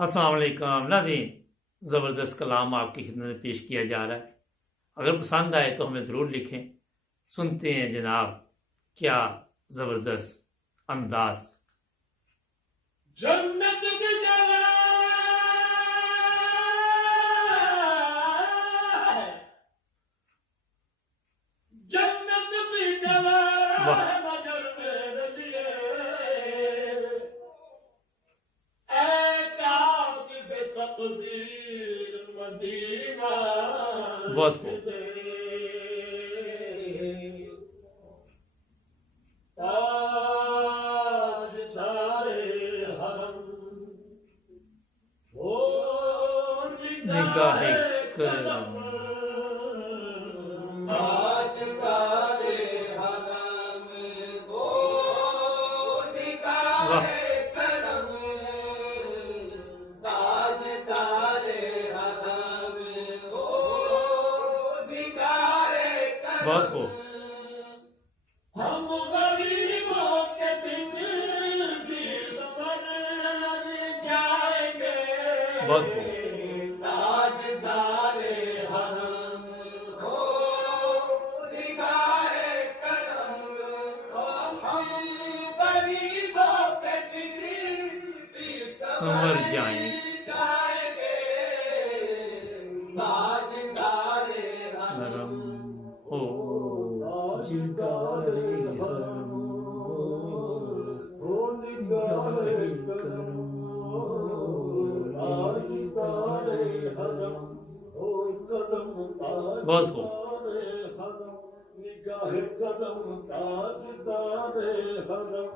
السلام علیکم ناظرین، زبردست کلام آپ کی خدمت میں پیش کیا جا رہا ہے۔ اگر پسند آئے تو ہمیں ضرور لکھیں۔ سنتے ہیں جناب، کیا زبردست انداز۔ جنت کی جگہ ہے، جنت کی جگہ ہے نظر میرے لیے، اے کاتب تقدیر مدینہ بہت خوب۔ نگاہ کرم بہت خوب۔ ہم غریبوں کے دن بھی سمجھ جائیں گے، بہت خوب۔ تاجدار حرم ہو نگاہ کرم ہو، ہم غریبوں کے دن بھی سنور جائیں جائیں گے، تاجدار حرم ہو جدار حرم ہو نگاہ کرم بہت خوب۔ نگاہ کرم تاجدار حرم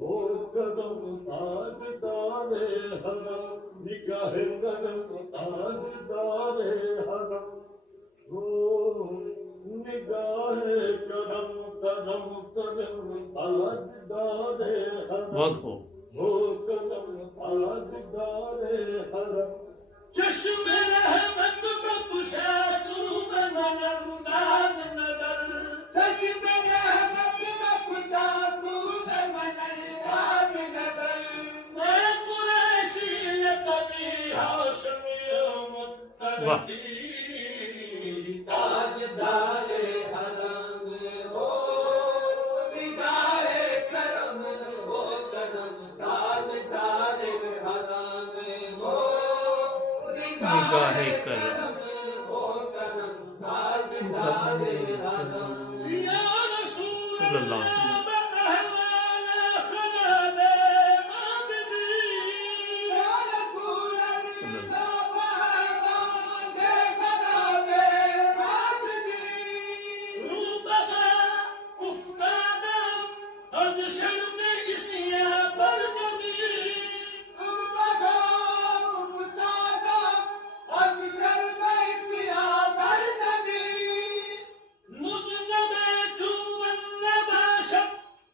ہو، کرم تاجدار حرم، نگاہ کرم تاجدار حرم ہو، نگاہ کرم کرم کرم تاجدار حرم بہت خوب۔ ہو، کرم تاجدار حرم، چشم رحمت میں کشا سود نظر ناز نظر، چشم رحمت میں کشا سود نظر ناز نظر، میں قریشی قبی ہاشمی مطلبی، تاجدار حرم ہو نگاہ کرم ہو، کرم تاجدار حرم ہو، نگاہ کرم صلی اللہ علیہ وسلم۔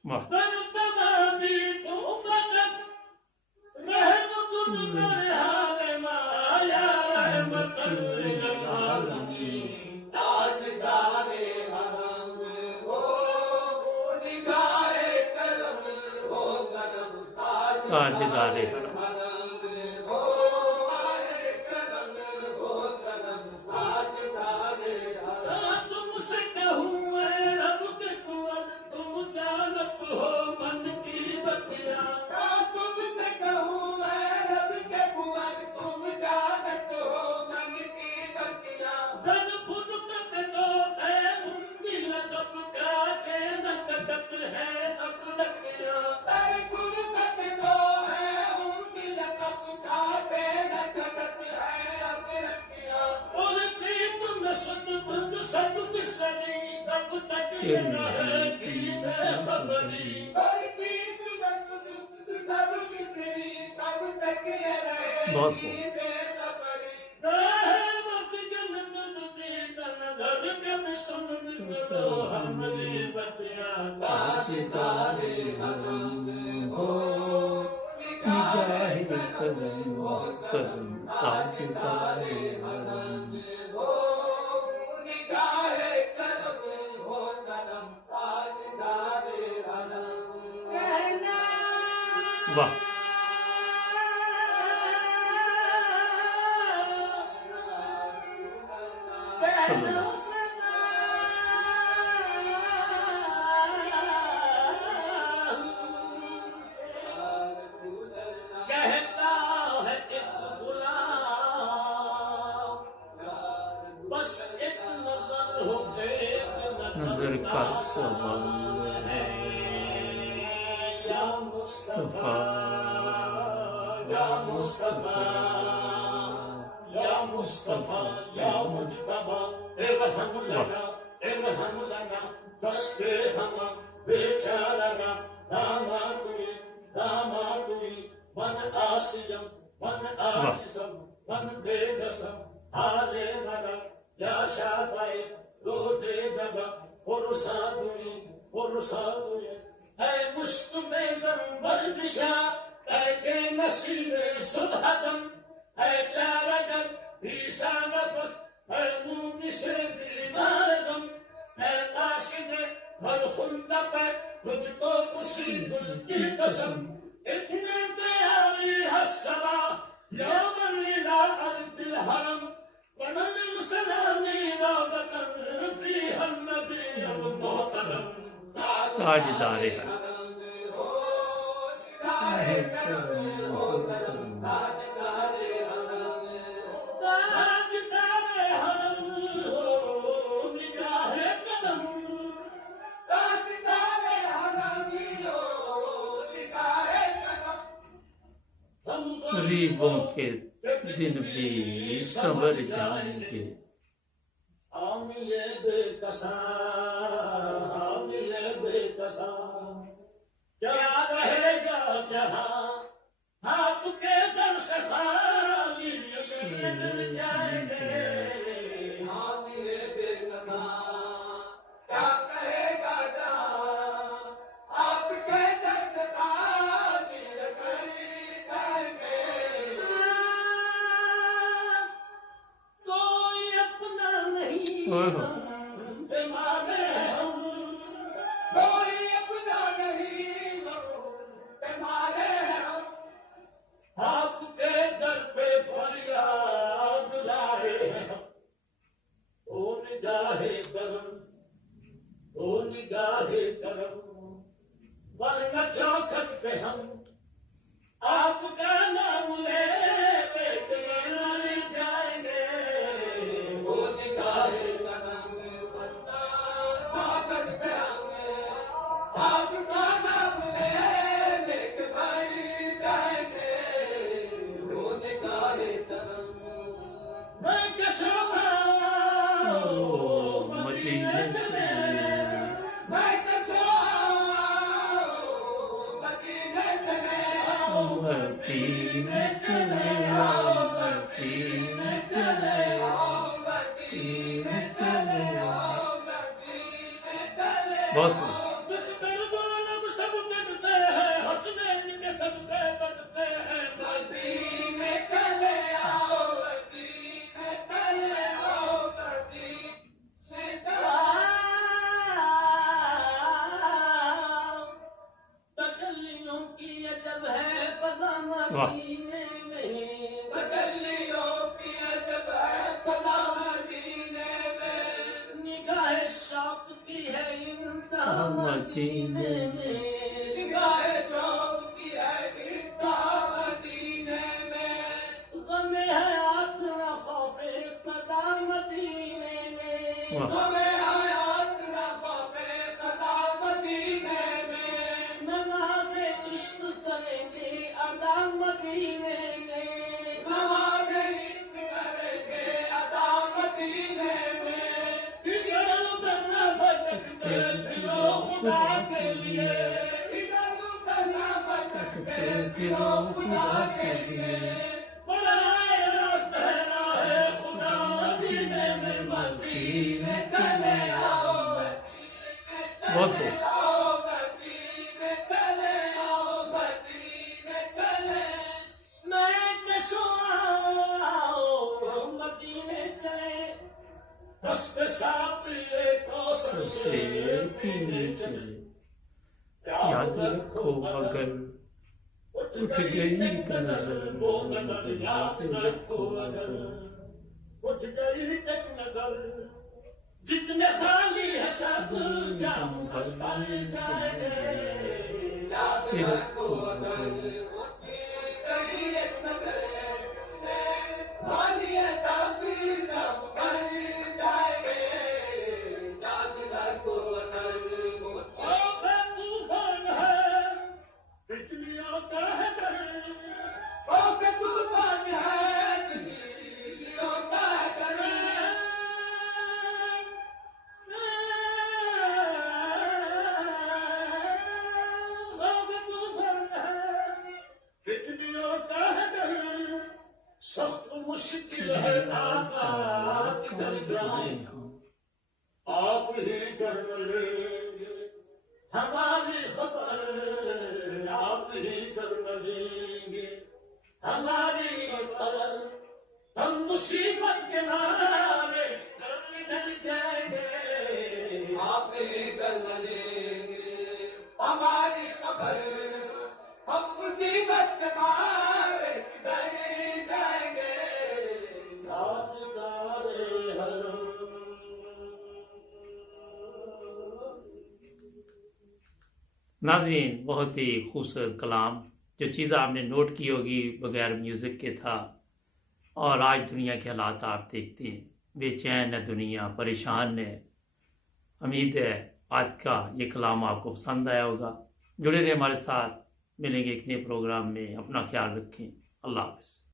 واہ۔ تاجدار حرم تم سے کہوں اے رب کے کنور، تم جانب ہو من کی بتیاں، تم سے کہوں اے رب کے کنور، تم جانب ہو من کی بتیاں، دن فرقت دو ہے ان کی لطف کا کہ نہ کٹت ہے اب رکھیاں، دن فرقت دو ہے ان کی لطف کا کہ نہ کٹت ہے اب رکھیاں، اور پریت میں سد بسری تب تک یہ رہے گی بے خبری، اور پریت میں سد بسری تب تک یہ رہے بہت گی خوب۔ بے خبری، رہے وقت جنت دیدہ نظر کے بسن کرو ہمری بتیاں، تاجدار حرم ہو نگاہ کرم کرم تاجدار حرم ہو، نگاہ کرم ہو، کرم تاجدار حرم، کہنا واہ۔ صلی اللہ علیہ وسلم۔ کہتا ہے ایک غلام بس ایک نظر ہو ایک نظر کا سوال ہے یا مصطفیٰ یا مصطفیٰ یا مصطفیٰ یا مجتبیٰ ارحم لنا ارحم لنا دستے ہم بیچارنا دامادوی دامادوی من آسیم من آجزم من بے قسم آلے مدد یا شافعی روزے جگہ پرسادوی پرسادوی اے مشتبہ زنبر دشا اے کہ نصیب صبحتم اے چارگر بیسا نفس اے مونس بیماردم اے قاسد ہر خندق تجھ کو مصیب کی قسم اتنے پیاری حسبا یوم الى ارض الحرم ونل مسلامی روزتن فیہ النبی المحترم تاجدار ہے غریبوں کے دن بھی سنور جائیں گے آمیے بے کساں آمیے بے کساں کیا رہے گا جہاں آپ کے در سے خالی نکل جائیں گے آمیے بے کساں کیا کہے گا جہاں آپ کے در سے خالی نکل جائیں گے کوئی اپنا نہیں بیمارے ہم کوئی اپنا نہیں بیمارے ہم آپ کے در پہ فریاد لائے ہیں او نگاہ کرم او نگاہ کرم ورنہ چوکھٹ پہ ہم آپ کا نام لے بیٹھ مر جائیں گے او نگاہ کرم ورنہ چوکھٹ پہ ہم آپ کا نام لے بیٹھ مر جائیں گے او نگاہ کرم میں کسوں مدینے سے میں کسوں مدینے چلے مدینے چلے مدینے چلے مدینے چلے بہت خوب۔ تجلیوں کی عجب ہے فضا واہ۔ مدینے میں تجلیوں کی عجب ہے فضا مدینے میں نگاہ شوق کی ہے انتہا مدینے میں نگاہ شوق کی ہے انتہا مدینے میں غم حیات نہ خوف قضا مدینے میں غم حیات نہ خوف قضا مدینے میں نماز عشق کریں گے ادا مدینے میں نماز عشق کریں گے ادا مدینے میں ادھر ادھر نہ بھٹکتے پھرو خدا کے لیے ادھر ادھر نہ بھٹکتے پھرو خدا کے لیے بڑا راستہ ہے راہ خدا مدینے میں مدینے چلے آؤ بہت خوب۔ مدینے چلے آؤ مدینے چلے میں کسوں مدینے چلے دست ساقیے کوثر سے سے پینے چلے یاد رکھو اگر اٹھ گئی ایک نظر وہ نظر یاد رکھو اگر اٹھ گئی ایک نظر جتنے خالی ہے سب جام بھر جائیں گے یاد رکھو اگر اٹھی گئی ایک نظر جتنے خالی ہے سب جام بھر جائیں گے یاد رکھو اگر طوفان ہے بجلیوں کا ہے ڈر طوفان ہے بجلیوں کا ہے ڈر بجلیوں کا ہے ڈر سخت مشکل ہے آقا کدھر جائیں آپ ہی کر لیں گے ہماری خبر آپ ہی کر لیں گے ہماری خبر ہم مصیبت کے نارے کدھر جائیں گے آپ ہی کر لیں گے ہماری خبر ہم مصیبت کے نارے کدھر جائیں گے یادگار حرم ناظرین، بہت ہی خوبصورت کلام، جو چیز آپ نے نوٹ کی ہوگی بغیر میوزک کے تھا۔ اور آج دنیا کے حالات آپ دیکھتے ہیں، بے چین ہے دنیا، پریشان ہے۔ امید ہے آج کا یہ کلام آپ کو پسند آیا ہوگا۔ جڑے رہے ہمارے ساتھ، ملیں گے ایک نئے پروگرام میں۔ اپنا خیال رکھیں، اللہ حافظ۔